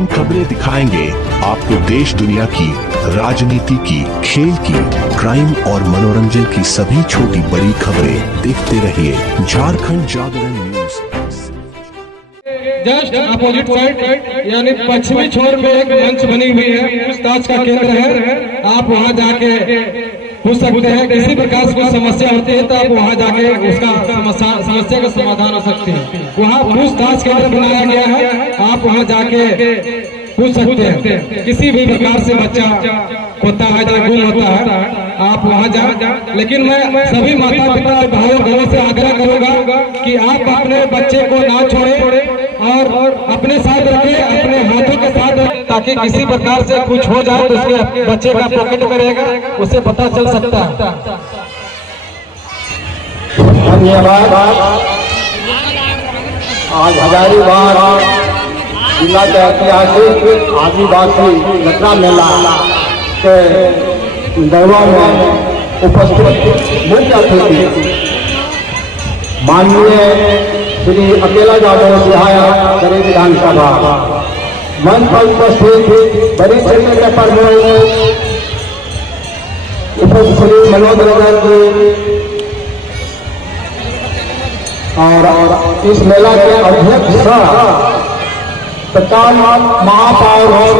हम खबरें दिखाएंगे आपको देश दुनिया की, राजनीति की, खेल की, क्राइम और मनोरंजन की सभी छोटी बड़ी खबरें। देखते रहिए झारखंड जागरण न्यूज। जस्ट अपोजिट साइड यानी पश्चिमी छोर में एक मंच बनी हुई है, पूछताछ का केंद्र है। आप वहां जाके पूछ सकते हैं, किसी प्रकार से कोई समस्या होती है तो आप वहां जाके उसका समस्या का समाधान हो सकते हैं। वहां पूछताछ केंद्र बनाया गया है, आप वहां जाके पूछ सकते हैं। किसी भी प्रकार से बच्चा होता है या गुम होता है, आप वहां जा। लेकिन मैं सभी माता पिता और भाइयों बहनों से आग्रह करूंगा कि आप अपने बच्चे को ना छोड़ें और अपने साथ रखें, अपने हाथों के साथ, ताकि किसी प्रकार से कुछ हो जाए तो उसके बच्चे का पॉकेट में रहेगा, उसे पता चल सकता है। धन्यवाद। आज हजारीबाग जिला के ऐतिहासिक आदिवासी यात्रा मेला के दौरान में उपस्थित मुख्य अतिथि माननीय श्री अकेला यादव विधायक गरीब विधानसभा, मंच पर उपस्थित बड़ी क्षेत्र के प्रमुख श्री मनोज नगर जी और इस मेला के अध्यक्ष तत्काल महापौर और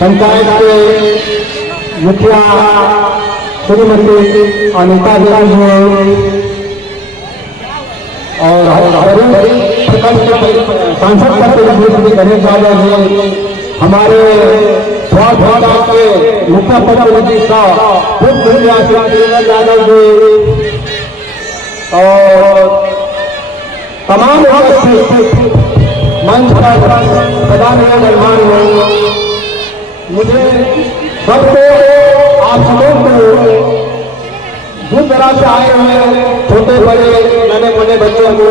पंचायत के मुखिया श्रीमती अनिता जी और सांसद श्री गणेश यादव जी, हमारे स्वास्थ्य के मुख्य प्रतिनिधि यादव जी और तमाम मंच पर प्रधान मेहमान हुए। मुझे सबको आप लोग को जिस तरह से आए हुए छोटे बड़े नन्हे मुन्ने बच्चे और भी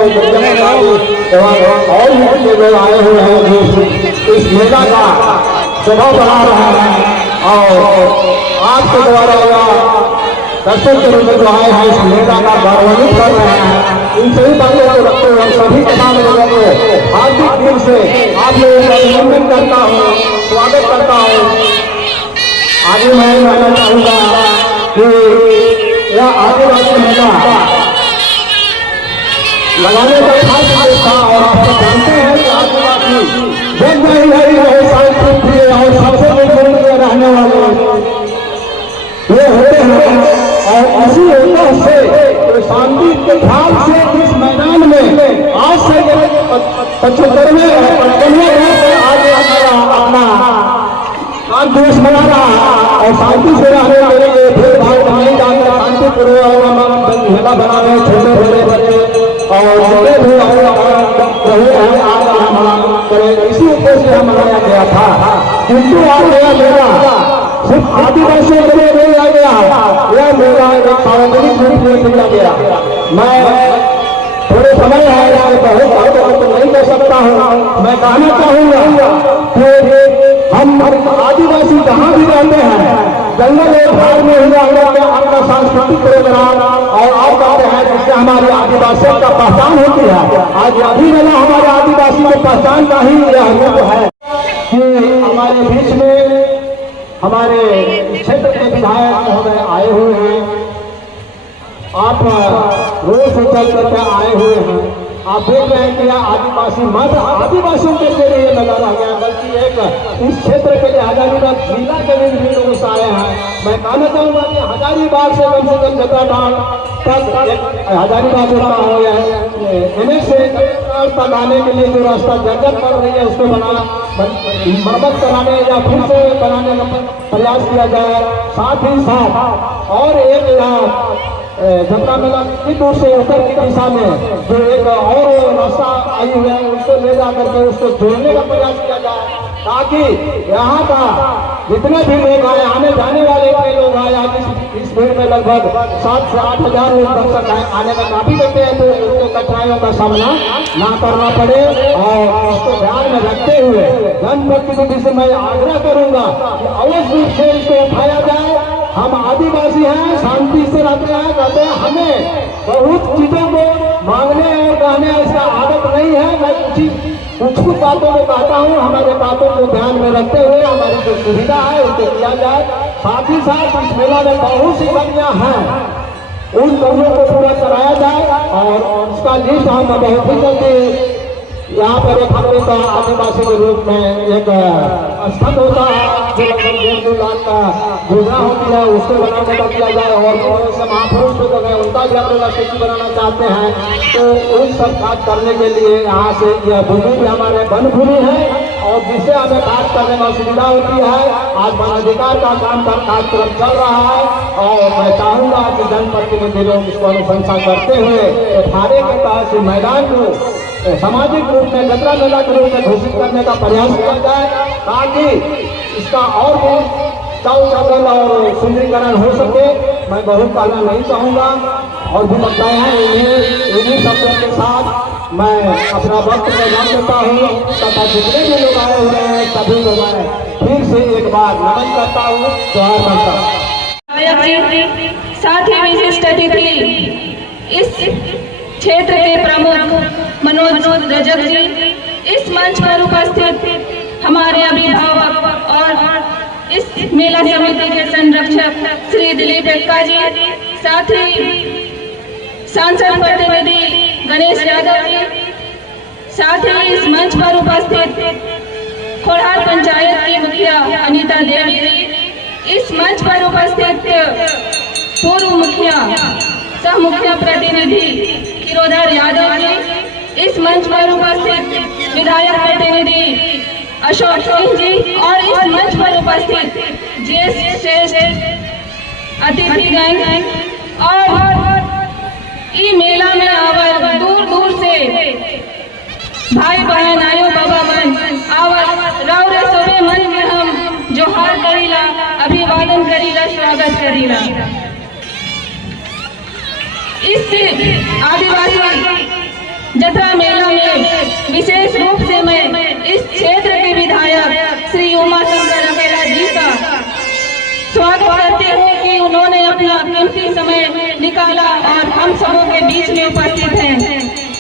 लोग आए हुए हैं, इस मेला का शोभा बढ़ा रहा है और आपके द्वारा दर्शक के रूप में जो आए हैं इस मेला का गौरवान्वित कर रहे हैं। इन सभी बातों को रखते हुए सभी तमाम लोगों को हार्दिक दिल से आप लोगों का अभिनंदन करता हूँ, स्वागत करता हूँ। आगे मैं कहना चाहूँगा कि यह आदिवासी मेला लगाने का खास उद्देश्य था और आप सब जानते हैं कि आदिवासी जब नहीं सांस्कृतिक और सबसे बड़े रहने वाले ये होते हैं और इसी होता से शांति के भाव से इस मैदान में आज से 75वें आज अपना आज देश बना रहा और शांति से रहने वाले भेदभाव नहीं जाकर शांतिपूर्वक मेला बना रहे छोटे बड़े बच्चे और जितने भी करें, इसी उद्देश्य से मनाया गया था। किंतु आज यह मेला सिर्फ आदिवासियों के लिए नहीं आ गया, यह मेला एक सार्वजनिक रूप में किया गया। मैं थोड़े समय है यार बहुत नहीं कर सकता हूँ। मैं कहना चाहूँगा कि हम आदिवासी जहाँ भी रहते हैं, जंगल और भाग में हुआ अपना सांस्कृतिक प्रोग्राम और आप कहते हैं जिससे हमारी आदिवासियों का पहचान होती है। आज अभी मेला हमारे आदिवासी की पहचान का ही यह रूप है कि हमारे बीच में हमारे क्षेत्र के विधायक महोदय आए हुए हैं। आप रोज से चल करके आए हुए हैं। आप देख रहे हैं कि आदिवासी मात्र आदिवासियों के लिए मेला रह गया, बल्कि एक इस क्षेत्र के लिए हजारीबाग जिला के भी लोग आए हैं। मैं कहना चाहूँगा कि हजारीबाग से कम जताटाल तक हजारीबाग हो गया है, एनएच से तक आने के लिए जो रास्ता जर्जर कर रही है उसको मरम्मत कराने या फिर से बनाने का प्रयास किया जाए। साथ ही साथ और एक जनता मेला की दूर से उत्तर की दिशा में जो एक और रास्ता आई हुई है उसको ले जा करके उसको जोड़ने का प्रयास किया जाए, ताकि यहाँ का जितने भी लोग आए, आने जाने वाले इतने लोग आए, आज इस भीड़ में लगभग 7 से 8 हजार लोग दर्शक आने का काफी देते हैं, तो उसको कठिनाइयों का सामना ना करना पड़े और उसको ध्यान में रखते हुए जनप्रतिनिधि से मैं आग्रह करूंगा कि अवश्य रूप से इसको उठाया जाए। हम आदिवासी हैं, शांति से रहते हैं, हमें बहुत चीजों को मांगने और कहने इसका आदत नहीं है। मैं कुछ बातों में कहता हूँ, हमारे बातों को ध्यान में रखते हुए हमारी जो सुविधा है उसे किया जाए। साथ ही साथ इस मेला में बहुत सी कमियां हैं, उन कमियों को पूरा कराया जाए और उसका लिस्ट हम बहुत ही जल्दी यहाँ पर एक हमने का आदिवासी के रूप में एक स्थल होता है जो लगभग 1-2 लाख का योजना होती है, उसको बनाने का किया जाए। और जैसे महापुरुष जो गए उनका भी हम लोग स्टेचू बनाना चाहते हैं, तो उन सब कार्य करने के लिए यहाँ से यह भूमि भी हमारे वन भूमि है और जिससे हमें कार्य करने में सुविधा होती है। आज वनाधिकार का काम का कार्यक्रम चल रहा है और मैं चाहूँगा कि जनप्रतिनिधि लोग इसको अनुशंसा करते हुए थाने के पास मैदान को सामाजिक रूप में जतरा मेला के रूप में घोषित करने का प्रयास किया जाए, ताकि इसका और भी चाल चलन और सुंदरीकरण हो सके। मैं बहुत कहना नहीं चाहूँगा और भी बताए हैं, इन्हीं शब्दों के साथ मैं अपना वक्त प्रदान करता हूँ तथा जितने भी लोग आए हुए हैं सभी को मैं फिर से एक बार नमन करता हूँ, जोहार करता हूँ। साथ ही विशिष्ट अतिथि इस क्षेत्र के प्रमुख मनोज रजक जी, इस मंच पर उपस्थित हमारे अभिभावक और इस मेला समिति के संरक्षक श्री दिलीप एक्का जी, साथ ही सांसद प्रतिनिधि गणेश यादव जी, साथ ही इस मंच पर उपस्थित खोड़हार पंचायत की मुखिया अनीता देवी जी, इस मंच पर उपस्थित पूर्व मुखिया सह मुखिया प्रतिनिधि किरोधर यादव जी, इस मंच पर उपस्थित विधायक प्रतिनिधि अशोक सिंह जी और इस मंच पर उपस्थित ज्येष्ठ श्रेष्ठ अतिथिगण और ई मेला में आवर दूर दूर से भाई बहन आयो बाबा मन आवर रावरे सोबे मन में हम जोहार करीला, अभिवादन करीला, स्वागत करीला। इस आदिवासी जतरा मेला में विशेष रूप से मैं इस क्षेत्र के विधायक श्री उमा शंकर अकेला जी का स्वागत करती हूँ कि उन्होंने अपना कीमती समय निकाला और हम सबों के बीच में उपस्थित हैं।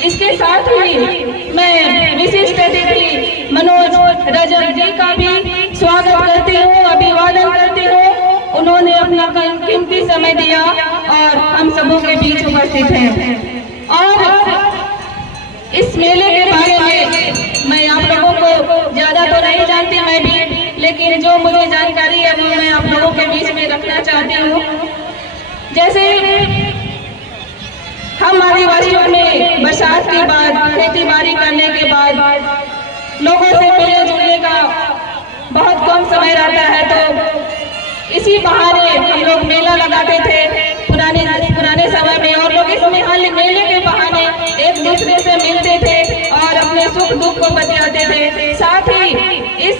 इसके साथ ही मैं विशिष्ट अतिथि मनोज रजक जी का भी स्वागत करती हूँ, अभिवादन करती हूँ। उन्होंने अपना कीमती समय दिया और हम सबों के बीच उपस्थित हैं। और इस मेले के बारे में मैं आप लोगों को ज्यादा तो नहीं जानती मैं भी, लेकिन जो मुझे जानकारी है वो मैं आप लोगों के बीच में रखना चाहती हूँ। जैसे हम आदिवासियों में बरसात के बाद खेती बाड़ी करने के बाद लोगों से मिलने जुलने का बहुत कम समय रहता है, तो इसी बहाने हम लोग मेला लगाते थे पुराने समय में और लोग इस मेले के बहाने एक दूसरे से मिलते थे और अपने सुख दुख को बतियाते थे। साथ ही इस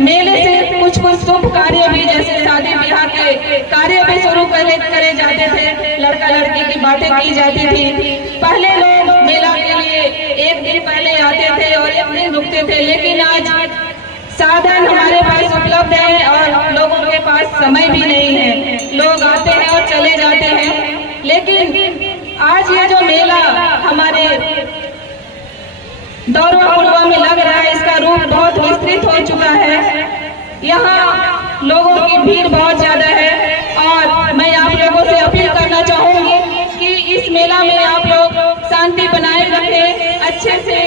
मेले से कुछ शुभ कार्य भी जैसे शादी ब्याह के कार्य भी शुरू करे जाते थे, लड़का लड़की की बातें की जाती थी। पहले लोग मेला के लिए एक दिन पहले आते थे और एक दिन रुकते थे, लेकिन आज साधन हमारे पास उपलब्ध है और लोगों के पास समय भी नहीं है, लोग आते हैं और चले जाते हैं। लेकिन आज ये जो मेला हमारे दौरवा पुरवा में लग रहा है, इसका रूप बहुत विस्तृत हो चुका है। यहाँ लोगों की भीड़ बहुत ज्यादा है और मैं आप लोगों से अपील करना चाहूंगी कि इस मेला में आप लोग शांति बनाए रखें, अच्छे से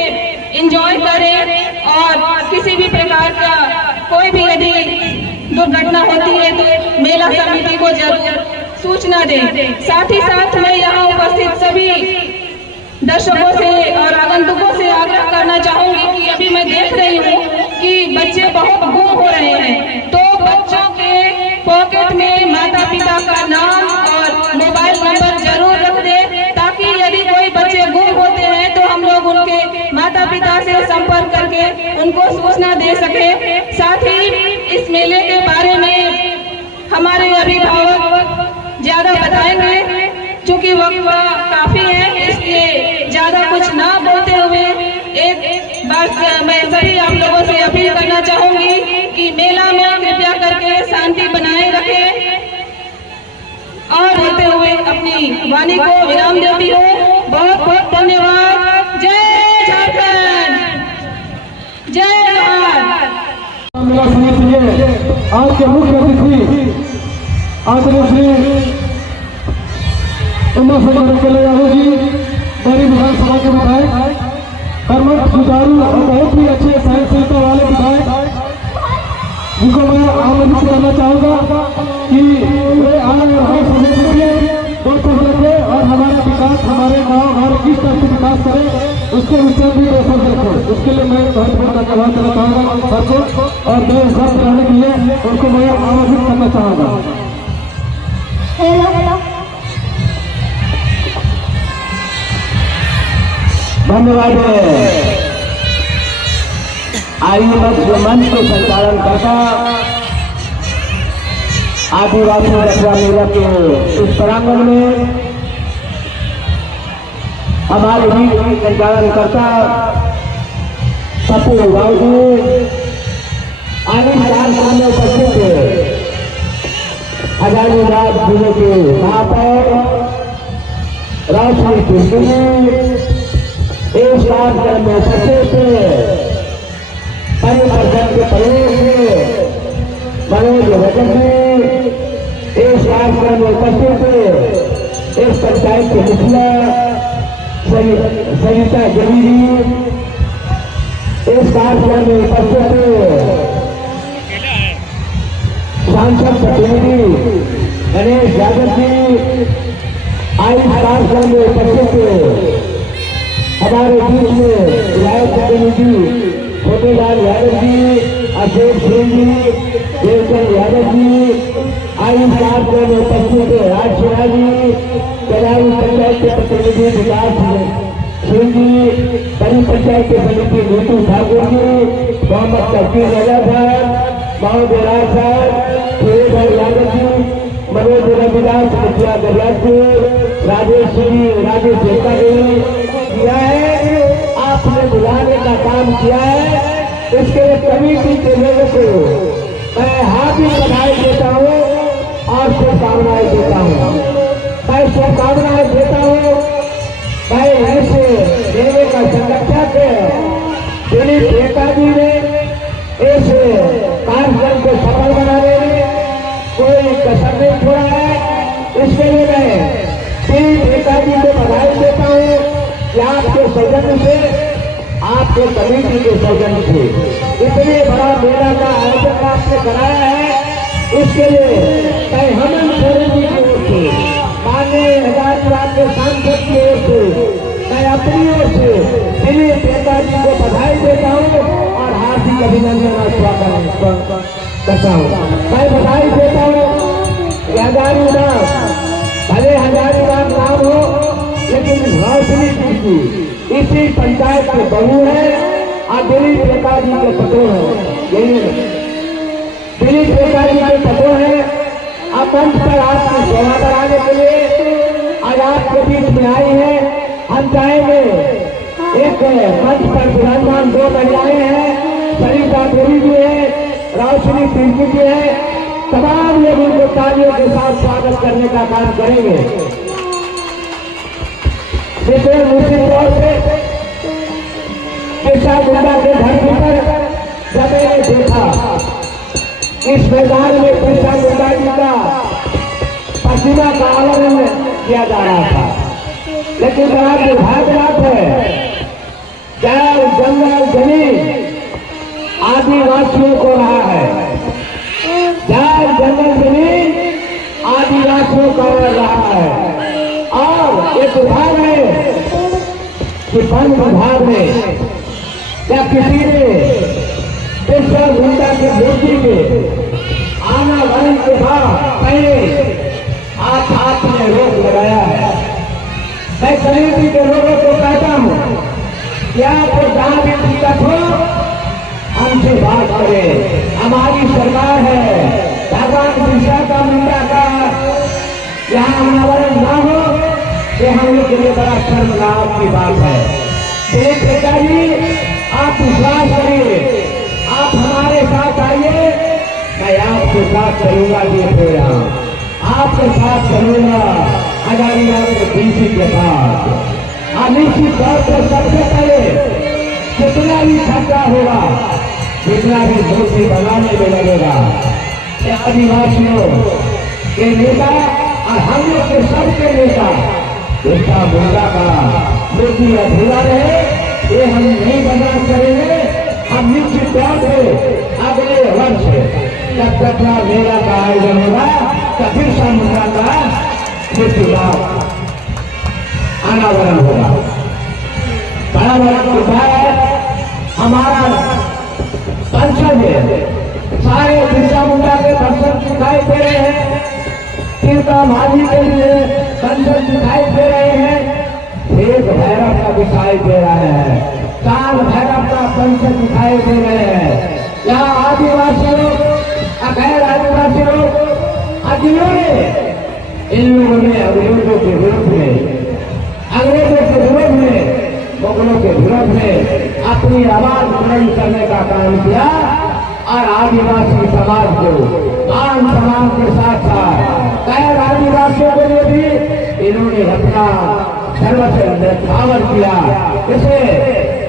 एंजॉय करें और किसी भी प्रकार का कोई भी यदि दुर्घटना होती है तो मेला समिति को जरूर सूचना दें। साथ ही साथ मैं यहाँ उपस्थित सभी दर्शकों से और आगंतुकों से आग्रह करना चाहूंगी कि अभी मैं देख रही हूँ कि बच्चे बहुत गुम हो रहे हैं, तो बच्चों के पॉकेट में माता पिता का नाम और मोबाइल नंबर जरूर रख दें, ताकि यदि कोई बच्चे गुम होते हैं तो हम लोग उनके माता पिता से संपर्क करके उनको सूचना दे सके। साथ ही इस मेले के बारे में हमारे अभिभावक ज्यादा बताएंगे, चूंकि वक्त काफी है, इसलिए ज्यादा कुछ ना बोलते हुए एक बात मैं सभी आप लोगों से अपील करना चाहूंगी कि मेला में कृपया करके शांति बनाए रखें और रहते हुए अपनी वाणी को विराम देती हूँ। बहुत बहुत धन्यवाद। जय झारखंड। आज के मुख्य अतिथि आदरणीय श्री उमाशंकर अकेले यादव जी, बड़ी विधानसभा के विधायक, कर्मठ, सुचारू और बहुत ही अच्छे सहनशीलता वाले विधायक, जिनको मैं आमंत्रित करना चाहूँगा कि वे आए और हम सभी के लिए दो शब्द रखे और हमारा विकास, हमारे गाँव, हमारे किस तरह से विकास करें उसके विषय भी दो शब्द रखे। उसके लिए मैं बहुत बहुत धन्यवाद करना चाहूँगा सर को, और मेरे साथ रहने के लिए उनको मैं आमंत्रित करना चाहूँगा। धन्यवाद। आइए मंच को संचालन करता आदिवासी रक्षा मेला के इस प्रांगण में हमारे बीच संचालन करता पप्पू बाबू आदि सामने उपस्थित हजारीबाग जिले के महापौर राष्ट्रीय कृषि इस कार्यक्रम में उपस्थित परिवर्तन के प्रयोग मनोज वचन में इस कार्यक्रम में उपस्थित इस पंचायत के मुखिया सरिता जमीरी, इस कार्यक्रम में उपस्थित सांसद प्रतिनिधि गणेश यादव जी, इस कार्यक्रम में उपस्थित हमारे बीच में विधायक प्रतिनिधि छोटेलाल यादव जी, अशोक सिंह जी, देवचंद यादव जी, आयुष कार्यक्रम में उपस्थित राज सिन्हा जी, कल्याणी पंचायत के प्रतिनिधि विकास सिंह जी, बड़ी पंचायत के समिति नीतू ठाकुर जी, मोहम्मद तस्वीर राजा साहब, मोहम्मद राज साहब, सूर्यभाई यादव जी, मनोज रविदास मुखिया दरियापुर, राजेश जी, राजेश एकता जी किया है। आपने बुलाने का काम किया है, इसके लिए कमेटी के लोगों को मैं हार्दिक बधाई देता हूँ और शुभकामनाएं देता हूँ। मैं शुभकामनाएं देता हूँ। मैं ऐसे मेले का संरक्षक दिलीप नेताजी ने इस कार्यक्रम को सफल बनाने में कोई कसर नहीं छोड़ा है। इसके लिए मैं दिलीप नेताजी को बधाई देता हूँ कि आपके सौजन्य से, आपके कमेटी के सौजन्य से इतने बड़ा मेला का आयोजन आपने कराया है। इसके लिए मैं हेमंत सोरेन जी की ओर से, माननीय हजारीबाग के सांसद की ओर से, मैं अपनी ओर से दिलीप नेताजी को बधाई देता हूँ और हार्दिक अभिनंदन और स्वागत करता हूँ। मैं बधाई देता हूँ कि हजारीबाग, भले हजारीबाग नाम हो लेकिन रोशनी की इसी पंचायत के बहू है और दिलीप नेताजी के पतो है। यही दिलीप नेताजी के पतो है। अब मंच पर आपकी सेवा कराने के लिए आज आपके बीच में आई है। हम चाहेंगे एक मंच पर विराजमान दो महिलाएं हैं, सरिता देवी जी है, रोशनी तिर्की जी है। तमाम लोग उनको तालियों के साथ स्वागत करने का काम करेंगे। निश्चित तौर से बिरसा मुंडा के धरती पर जब मैंने देखा इस मैदान में बिरसा मुंडा जी का प्रतिमा का आयोजन किया जा रहा था, लेकिन बड़ा दुर्भाग्यनाथ है, जल जंगल जमीन आदिवासियों को रहा है। जल जंगल जमीन आदिवासियों को रहा है। और एक विभाग है कि वन विभाग में या किसी ने बिरसा मुंडा की मूर्ति के आना वन के बाद पहले आपने रोक लगाया है। मैं कमेटी के लोगों को कहता हूँ कि आप जहाँ भी दिक्कत हो हमसे बात करें। हमारी सरकार है, भगवान बिरसा का मुंडा का यहाँ अनावरण ना हो ये हम लोग के लिए बड़ा शर्मनाक की बात है। दिलीप नेताजी आप विश्वास करिए, आप हमारे साथ आइए, मैं आपके साथ चलूंगा। ये प्रोग्राम आपके साथ चलूंगा हजारीबाग के डीसी के पास। निश्चित तौर पर सबसे पहले जितना भी खर्चा होगा, जितना भी मूर्ति बनाने में लगेगा, या आदिवासियों के नेता और हम लोग के सबके नेता बिरसा मुंडा का मृत्यु अधूरा रहे, ये हम नहीं बर्दाश्त करेंगे। हम निश्चित तौर पे अगले वर्ष जब कटरा मेला का आयोजन होगा तब बिरसा मुंडा का मृत्यु का अनावरण होगा। बड़ा बड़ा उपाय हमारा पंचम है, सारे बिरसा मुंडा के दर्शन दिखाई दे रहे हैं, तीर्था माली के लिए दर्शन दिखाई दे रहे हैं, एक भैरव का दिखाई दे रहा है, काल भैरव का दर्शन दिखाई दे रहे हैं। यहाँ आदिवासी लोग, गैर आदिवासी लोग, जिन्होंने इन लोगों ने अंग्रेजों के विरोध में, अंग्रेजों के विरोध में, मुगलों के विरोध में अपनी आवाज बुलंद करने का काम किया और आदिवासी समाज को मान सम्मान के साथ साथ गैर आदिवासियों के लिए भी इन्होंने अपना सर्वस्व न्यौछावर किया। इसे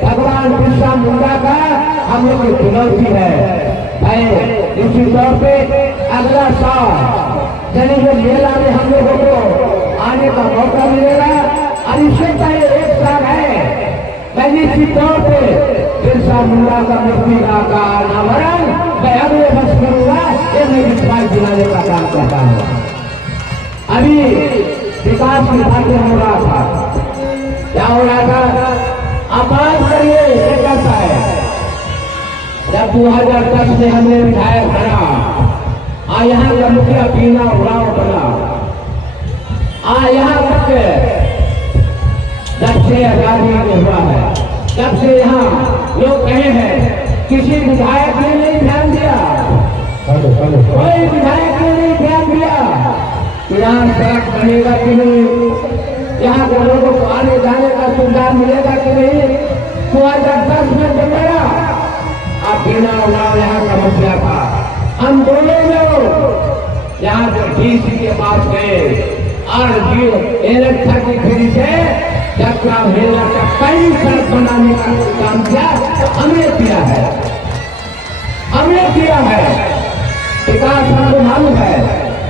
भगवान बिरसा मुंडा का हम लोग की चुनौती है। इसी तौर पे अगला साल चलेंगे मेला में हम लोगों को आने का मौका मिलेगा और इससे पहले एक साल है, मैं निश्चित तौर पे बिरसा मुंडा का मूर्ति का अनावरण मैं अगले वर्ष करूंगा, ये मैं विश्वास दिलाने का काम करता हूँ। अभी विकास की बातें हो रहा था, क्या हो रहा था? आप बात करिए, ये कैसा है? जब 2010 में हमने विधायक बना, यहाँ का मुखिया पीना उड़ाव बना, यहाँ तक जब से आजादी में हुआ है, जब से यहाँ लोग कहे हैं किसी विधायक ने नहीं ध्यान दिया, कोई विधायक ने नहीं ध्यान दिया कि यहाँ सड़क बनेगा कि नहीं, यहाँ के लोगों को आने जाने का सुविधा मिलेगा कि नहीं। 2010 में जब मेरा आप बिना उड़ाव यहाँ का मुखिया था, हम दोनों लोग यहाँ से डीसी के पास गए और इलेक्शन की फिर से कटरा मेला का कई सड़क बनाने का काम किया, हमने किया है, हमने किया है। विकास हमको मालूम है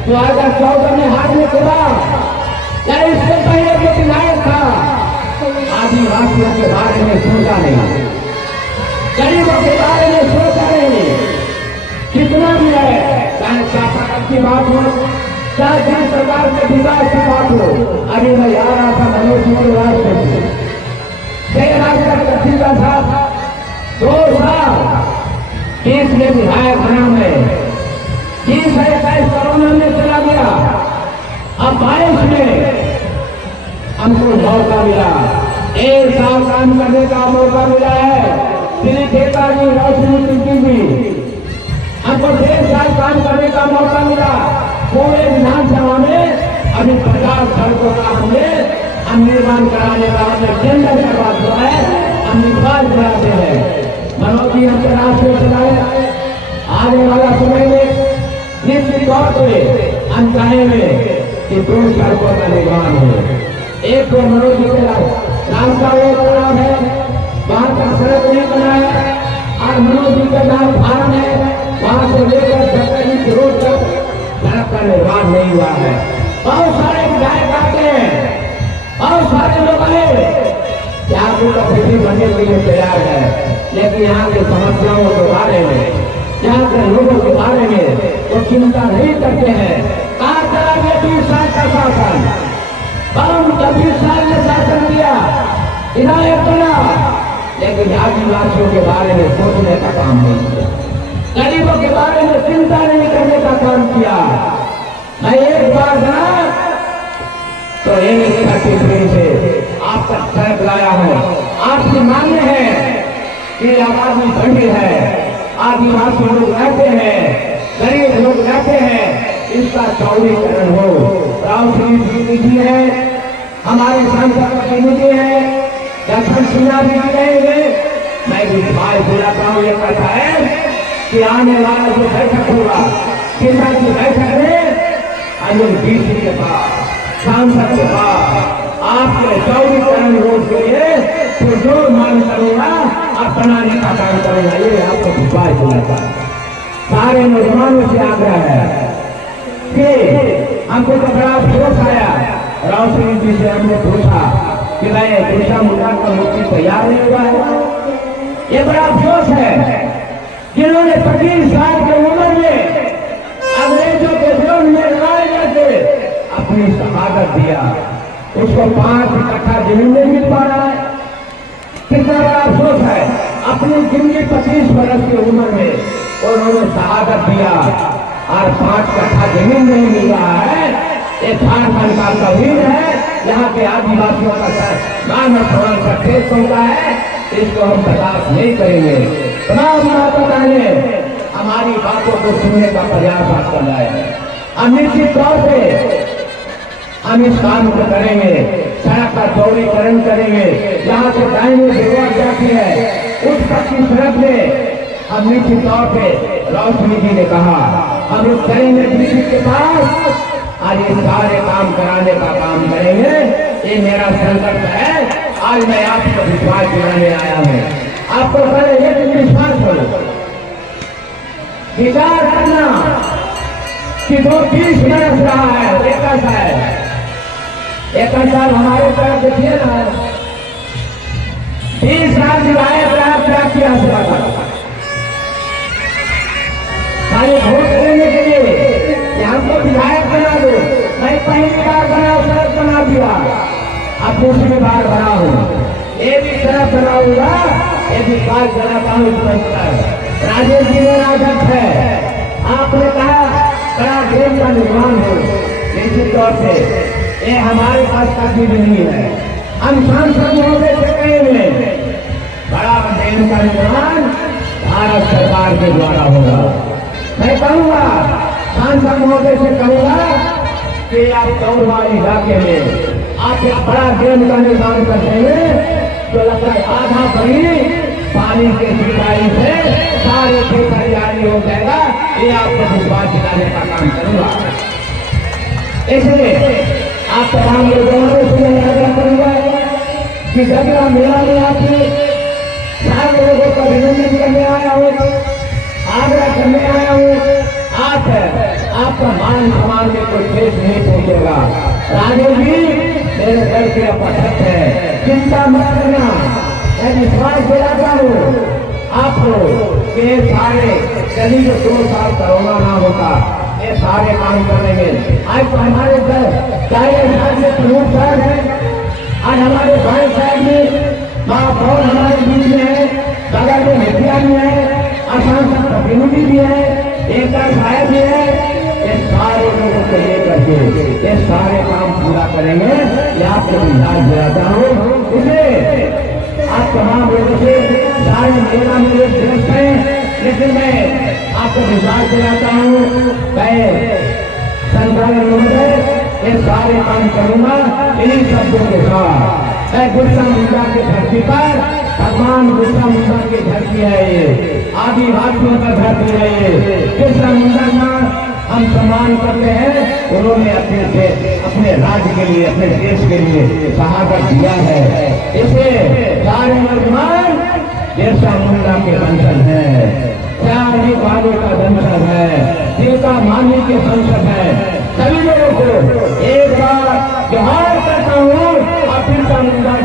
2014 में हाथ में खुला या इससे पहले जो विधायक था आदिवासियों के बारे में सोचा नहीं, गरीबों के बारे में सोचा नहीं। कितना भी है, चाहे शासन की बात हो, चाहे जिस सरकार के विकास की बात हो। अभी मैं आ रहा था मनोज जी के रास्ते से, कथी का था 2 साल 20 में विधायक बना में 20-21 कोरोना में चला गया, अब 22 में हमको मौका मिला, 1 साल काम करने का मौका मिला है। श्री ठेका जी, रोशनी टिकी जी, हमको 1.5 साल काम करने का मौका मिला। पूरे विधानसभा में अभी 50 सड़कों का हम निर्माण कराने का टेंडर करवा दिया है, हम विश्वास कराते हैं। मनोज जी हमसे रास्ते चलाए, आने वाला समय में निश्चित तौर पर हम चाहेंगे कि 2 सड़कों का निर्माण हो। एक तो मनोज जी के रास्ता वो खराब है, वहां का सड़क नहीं बना है, और मनोज जी का जहाँ फार्म है वहां से लेकर सत्ताईस रोड तक सड़क का निर्माण नहीं हुआ है। बहुत सारे विधायक आते हैं, बहुत सारे लोग आए, यहाँ को खेती बनने के लिए तैयार है, लेकिन यहाँ की समस्याओं के बारे में, यहाँ के लोगों के बारे में वो चिंता नहीं करते हैं। कहा चला गया 20 साल का शासन, बहुत 20 साल में शासन किया, विधायक बना, लेकिन आदिवासियों के बारे में सोचने का काम नहीं किया, गरीबों के बारे में चिंता नहीं करने का काम किया। मैं एक बार बना तो एक से आप तक सड़क लाया हूँ। आपकी मांगे है कि आबादी बढ़ी है, आदिवासी लोग रहते हैं, गरीब लोग रहते हैं, इसका चौड़ीकरण हो। राव श्री जी है, हमारे सांसद प्रतिनिधि है, दर्शन सिन्हा भी कहेंगे। मैं भी भाई बुलाता हूँ, ये कहता है कि आने वाला जो बैठक होगा, सिन्हा की बैठक में हम लोग डीसी के पास, सांसद के पास आपके चौड़ीकरण रोड के लिए पुरजोर मांग करूंगा और बनाने का काम करूंगा, ये आपको विश्वास दिलाता है। सारे नौजवानों से आग्रह है कि हमको तो बड़ा अफसोस आया। राव सिंह जी से हमने पूछा कि भाई बिरसा मुंडा का मूर्ति तैयार नहीं हुआ है। ये बड़ा अफसोस है जिन्होंने 25 साल की उम्र में अंग्रेजों के विरोध में लड़ाई करके अपनी शहादत दिया, उसको 5 कट्ठा जमीन नहीं मिल पा रहा है। कितना बड़ा अफसोस है, अपनी जिंदगी 25 वर्ष की उम्र में उन्होंने शहादत दिया और 5 कट्ठा जमीन नहीं मिल रहा है। ये झारखंड का कबीर है, यहाँ के आदिवासियों का मान सम्मान का ठेस पहुंचा है, इसको हम बर्दाश्त नहीं करेंगे। तमाम माता ने हमारी बातों को सुनने का प्रयास आप कर रहा है। हम निश्चित तौर पे हम इस काम को करेंगे, सड़क का चौड़ीकरण करेंगे। यहाँ से दाहिने जगह जाती है उस तक की सड़क में हम निश्चित तौर पे रोशनी जी ने कहा हम लोग करेंगे डीसी के पास आज ये सारे काम कराने का काम करेंगे। ये मेरा संकल्प है। आज मैं आपको विश्वास दिलाने आया हूँ। आपको पहले एक विश्वास करो, विचार करना कि 20 बरस रहा है, एक साल हमारे तरफ देखिए ना, 20 साल विधायक रहा किया खाली वोट देने के लिए हमको विधायक बना दो। मैं पहली बार बना, सड़क बना दिया, अब दूसरी बार बना हूँ, ये भी सड़क बनाऊंगा, ये भी बात बनाता हूँ। राजेश जी मेरा अध्यक्ष है, आपने कहा बड़ा डेम का निर्माण हो, निश्चित तौर से ये हमारे पास का चीज नहीं है। हम सांसद महोदय से कहेंगे बड़ा डेम का निर्माण भारत सरकार के द्वारा होगा। मैं कहूँगा सांसद महोदय से कहूँगा कि आप चौरवाड़ी इलाके में आप एक बड़ा डेम का निर्माण कर देंगे तो लगता है आधा पानी के सिंचाई से सारे खेत हरियाली हो जाएगा। ये आपको विश्वास दिलाने का काम करूंगा। इसलिए आप तमाम लोगों से आग्रह करूंगा कि जगह मेला में आपने सारे लोगों का अभिनंदन करने आया हूँ, आग्रह करने आया हूँ। आपका मान सम्मान में कोई ठेस नहीं पहुंचेगा। राजेश जी मेरे दल के अध्यक्ष है, चिंता मत करना। मैं विश्वास दिलाता हूँ आपको कि सारे यदि जो 2 साल कोरोना ना होता ये सारे काम करेंगे। आज तो हमारे चाहे प्रमुख साहब है, आज हमारे भाई साहब में महापौर हमारे बीच में है, बगल में मुखिया भी है, आसान प्रतिनिधि भी है, एक साहब भी है। ये सारे लोगों को लेकर के ये सारे काम पूरा करेंगे। ये आपको विश्वास दिलाता हूँ। इसलिए आप तमाम लोगों से सारे मेला में व्यस्त हैं, लेकिन मैं आपको विश्वास दिलाता हूँ मैं संचालन महोदय ये सारे काम करूंगा इन्हीं शब्दों के साथ। मैं बिरसा मुंडा की धरती पर, भगवान बिरसा मुंडा की धरती है, ये आदिवासियों का धरती है। ये बिरसा मुंडा का हम सम्मान करते हैं। उन्होंने अपने राज्य के लिए, अपने देश के लिए शहादत दिया है। इसे सारे नौजवान बिरसा मुंडा के वंशज है, चारणी वाले का वंशज है, तिलका मानी के वंशज है। सभी लोगों को एक बार जोहार करता हूँ और बिरसा मुंडा